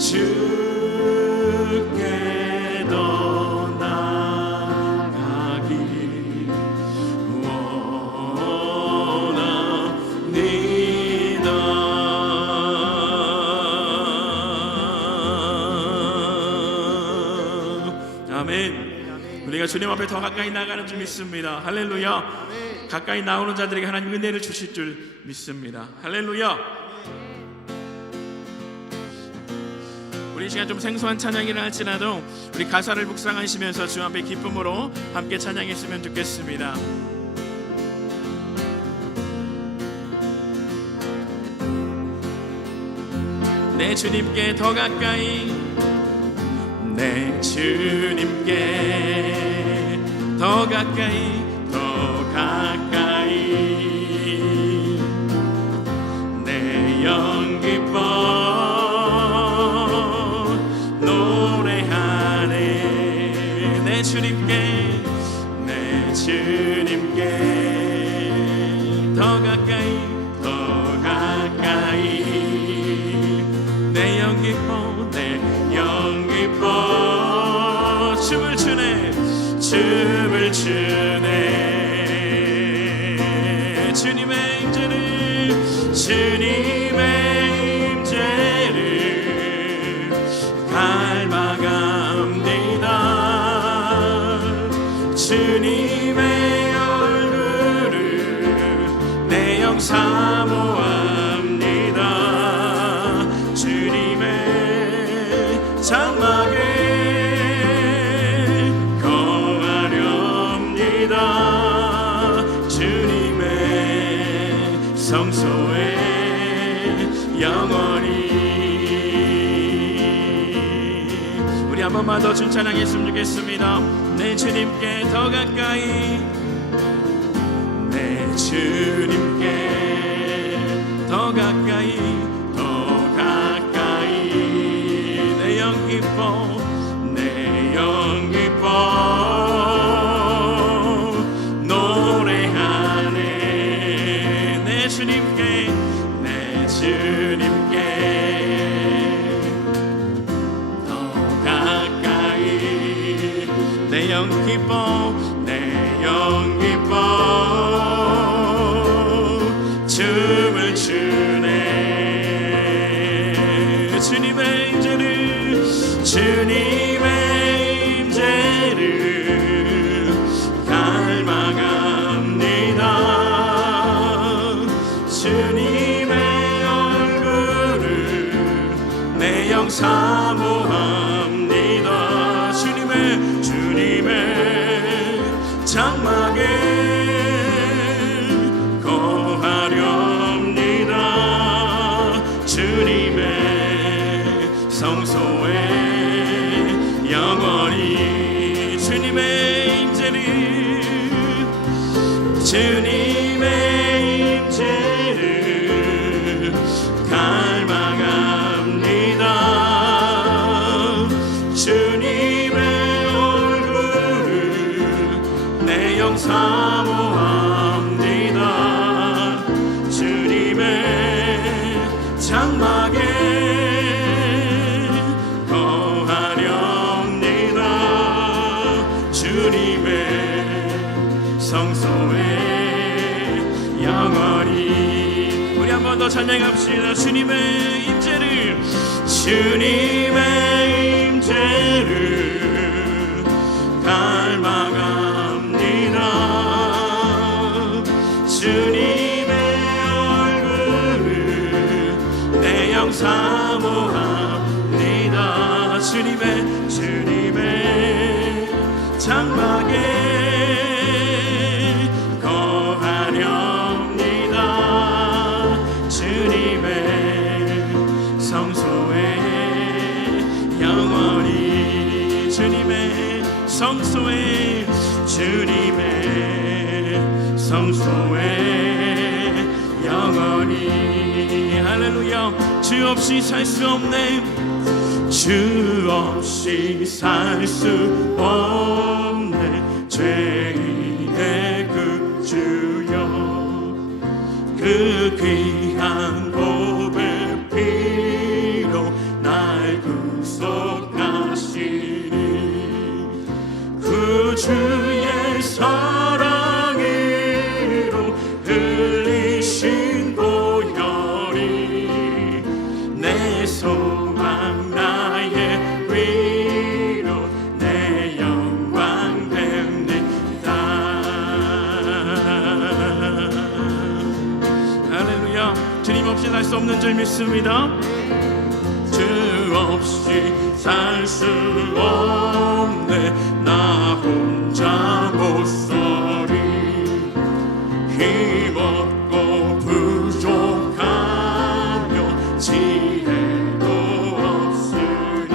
주께 더 나아가기 원합니다. 아멘. 우리가 주님 앞에 더 가까이 나가는 줄 믿습니다. 할렐루야. 가까이 나오는 자들에게 하나님 은혜를 주실 줄 믿습니다. 할렐루야. 우리 이 시간 좀 생소한 찬양이라 할지라도 우리 가사를 묵상하시면서 주 앞에 기쁨으로 함께 찬양했으면 좋겠습니다. 내 주님께 더 가까이, 내 주님께 더 가까이, 더 가까이 내 영 기뻐 노래하네. 내 주님께, 내 주님께 더 가까이, 더 가까이 내 영 기뻐, 내 영 기뻐 춤을 추네, 춤을 추네. 주님의 임재를, 주님의 임재를 닮아갑니다. 주님의 얼굴을 내 영 사모합니다. 주님의 장막에 주님의 성소에 영원히. 우리 한 번만 더 춘찬하겠으면 좋겠습니다. 내 주님께 더 가까이, 내 주님께 더 가까이, 더 가까이 내 영 기뻐, 내 영 기뻐 주님께, 내 주님께 더 가까이 내 영 기뻐, 내 영 기뻐 춤을 추네. 주님의 임재를, 주님의 임재를 닮아갑니다. 주님의 얼굴을 내 영 사모합니다. 주님의 장막에 거하렵니다. 주님의 성소에 영원히. 주님의 임재를, 주님의 임재를 닮아갑니다. 주님의 얼굴을 내 영 사모합니다. 주님의 장막에 거하렵니다. 주님의 성소에 영원히. 우리 한 번 더 찬양합시다. 주님의 임재를, 주님의 임재를 닮아갑니다. 주님의 얼굴을 내 영 사모합니다. 주님의 장막에 성소에, 주님의 성소에 영원히. 할렐루야. 주 없이 살 수 없네, 주 없이 살 수 없네. 죄인의 그 주여, 그 귀한 보배 피로 날 없는 줄 믿습니다. 주 없이 살 수 없네. 나 혼자 못 서리. 힘없고 부족하며 지혜도 없으니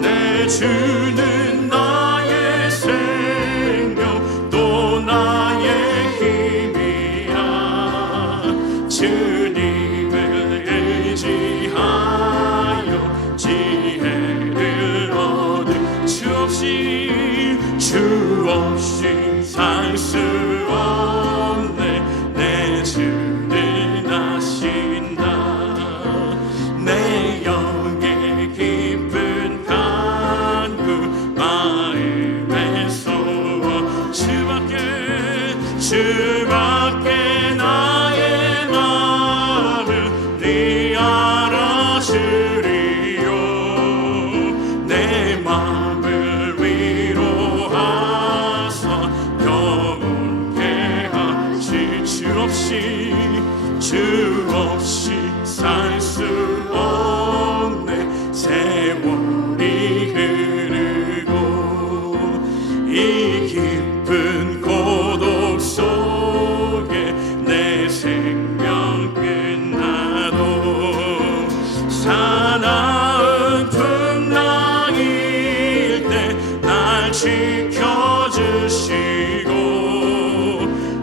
내 주는 나의 생명 또 나의 힘이라. 주님을 의지하여 지혜를 얻을 주 없이 살 수 없네. 내 주를 아신다. 내 영의 깊은 간구 마음에서 주밖에 나의 마음을 네 알아주리요. 내 마음을 위로하사 영원케 하실 주 없이 살 수 없네. 세월이 흐르고 이 깊은 고독 속에 내 생명 끝나도 사나운 풍랑일 때 날 지켜주시고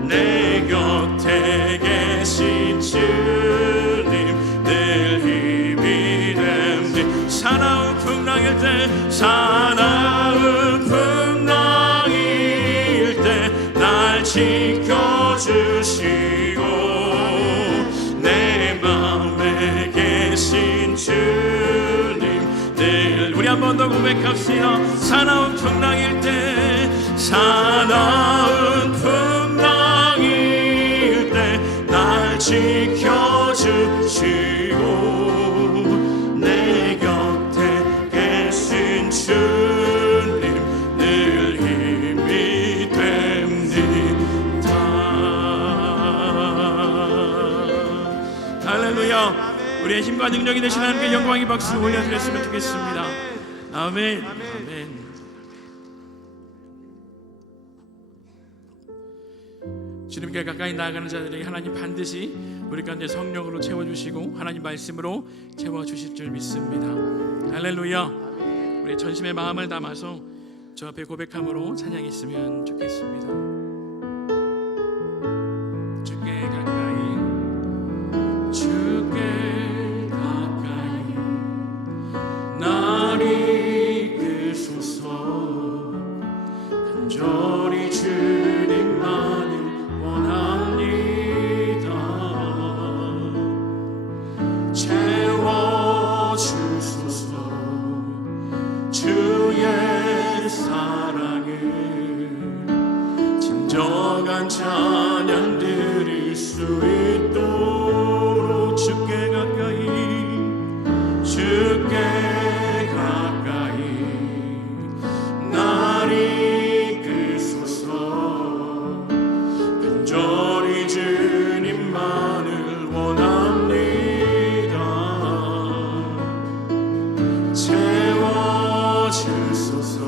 내 곁에 계신 주님 늘 힘이 됩니다. 사나운 풍랑일 때 날 지켜주시고 내 마음에 계신 주님 늘. 우리 한 번 더 고백합시다. 사나운 풍랑일 때 날 지켜주시고 내 곁에 계신 주님 늘 힘이 됩니다. 할렐루야. 우리의 힘과 능력이 되신 하나님께 영광의 박수 올려드렸으면 좋겠습니다. 아멘. 아멘. 주님께 가까이 나아가는 자들에게 하나님 반드시 우리 가운데 성령으로 채워주시고 하나님 말씀으로 채워주실 줄 믿습니다. 할렐루야. 우리 전심의 마음을 담아서 저 앞에 고백함으로 찬양했으면 좋겠습니다. 주께 가까이 날 이끄소서. 간절히 주님만을 원합니다. 채워주소서. 주의 사랑을 진정한 찬양 드릴 수 있도록 주께 가까이 날 이끄소서. 간절히 주님만을 원합니다. 채워주소서.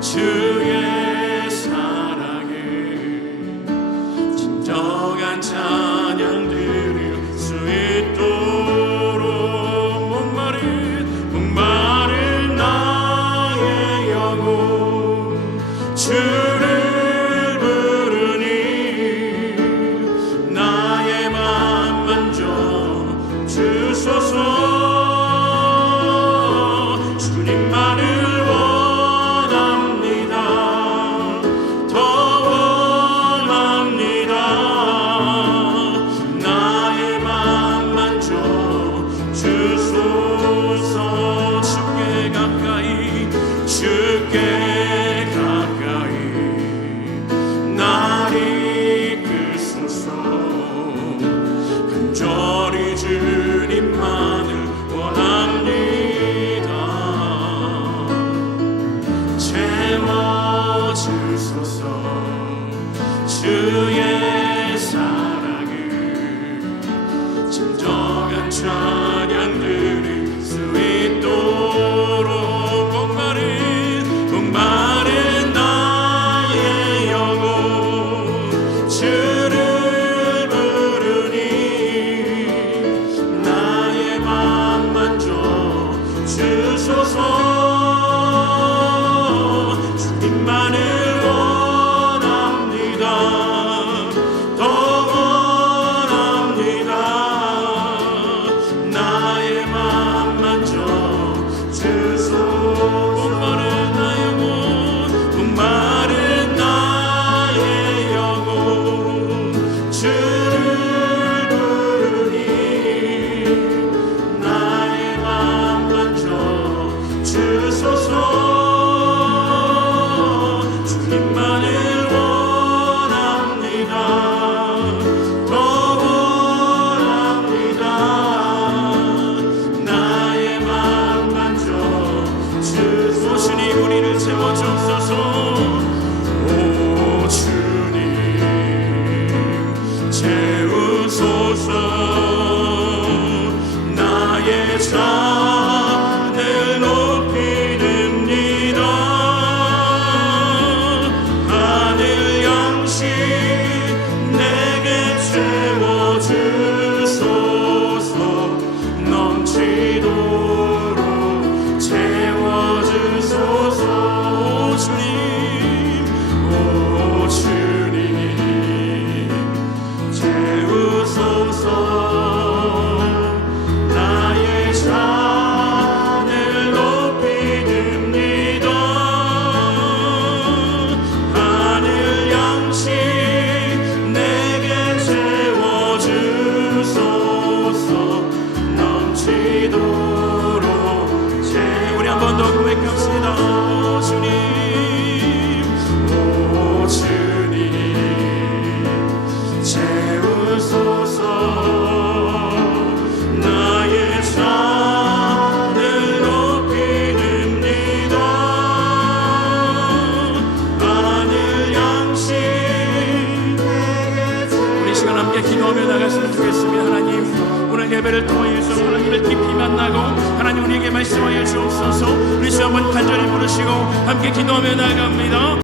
주의 사랑을 진정한 찬양 드릴 수 있도록 목마른 나의 영혼 주를 부르니 나의 맘 만져 주소서. 주님만을 원합니다. 더 원합니다. 나의 맘 만져 주소서. 주께 가까이 날 이끄소서. 간절히 주님만을 원합니다. 채워주소서. 주의 사랑을 주소서. 주님만을 원합니다. 더 원합니다. 나의 맘 만져 주소서. 목마른 나의 영혼, 목마른 나의 영혼, 주를 부르니 나의 맘 만져 주소서. 주님만을 원합니다. 더 원합니다. 나의 맘 만져 주소서. 주님 우리를 채워주소서. 오 주님 채우소서. 나의 잔을 높이는이다. 하늘 양식 내게 채워주소서. 넘치도록 채워주소서. 오 주님, 오 주님 채우소서. 나의 잔을 높이는이다. 하늘 양식 내게 채워주소서. 넘치도록 우리 한 번 더 고백합시다. 오 주님, 오 주님 채우소서. 나의 잔을 높이는이다. 하늘 양식 우리 시간 함께 기도하며 나갔으면 좋겠습니다. 하나님 오늘 예배를 통하여서 하나님을 깊이 만나고 하나님 우리에게 말씀하여 주옵소서. 우리 주 한번 간절히 부르시고 함께 기도하며 나아갑니다.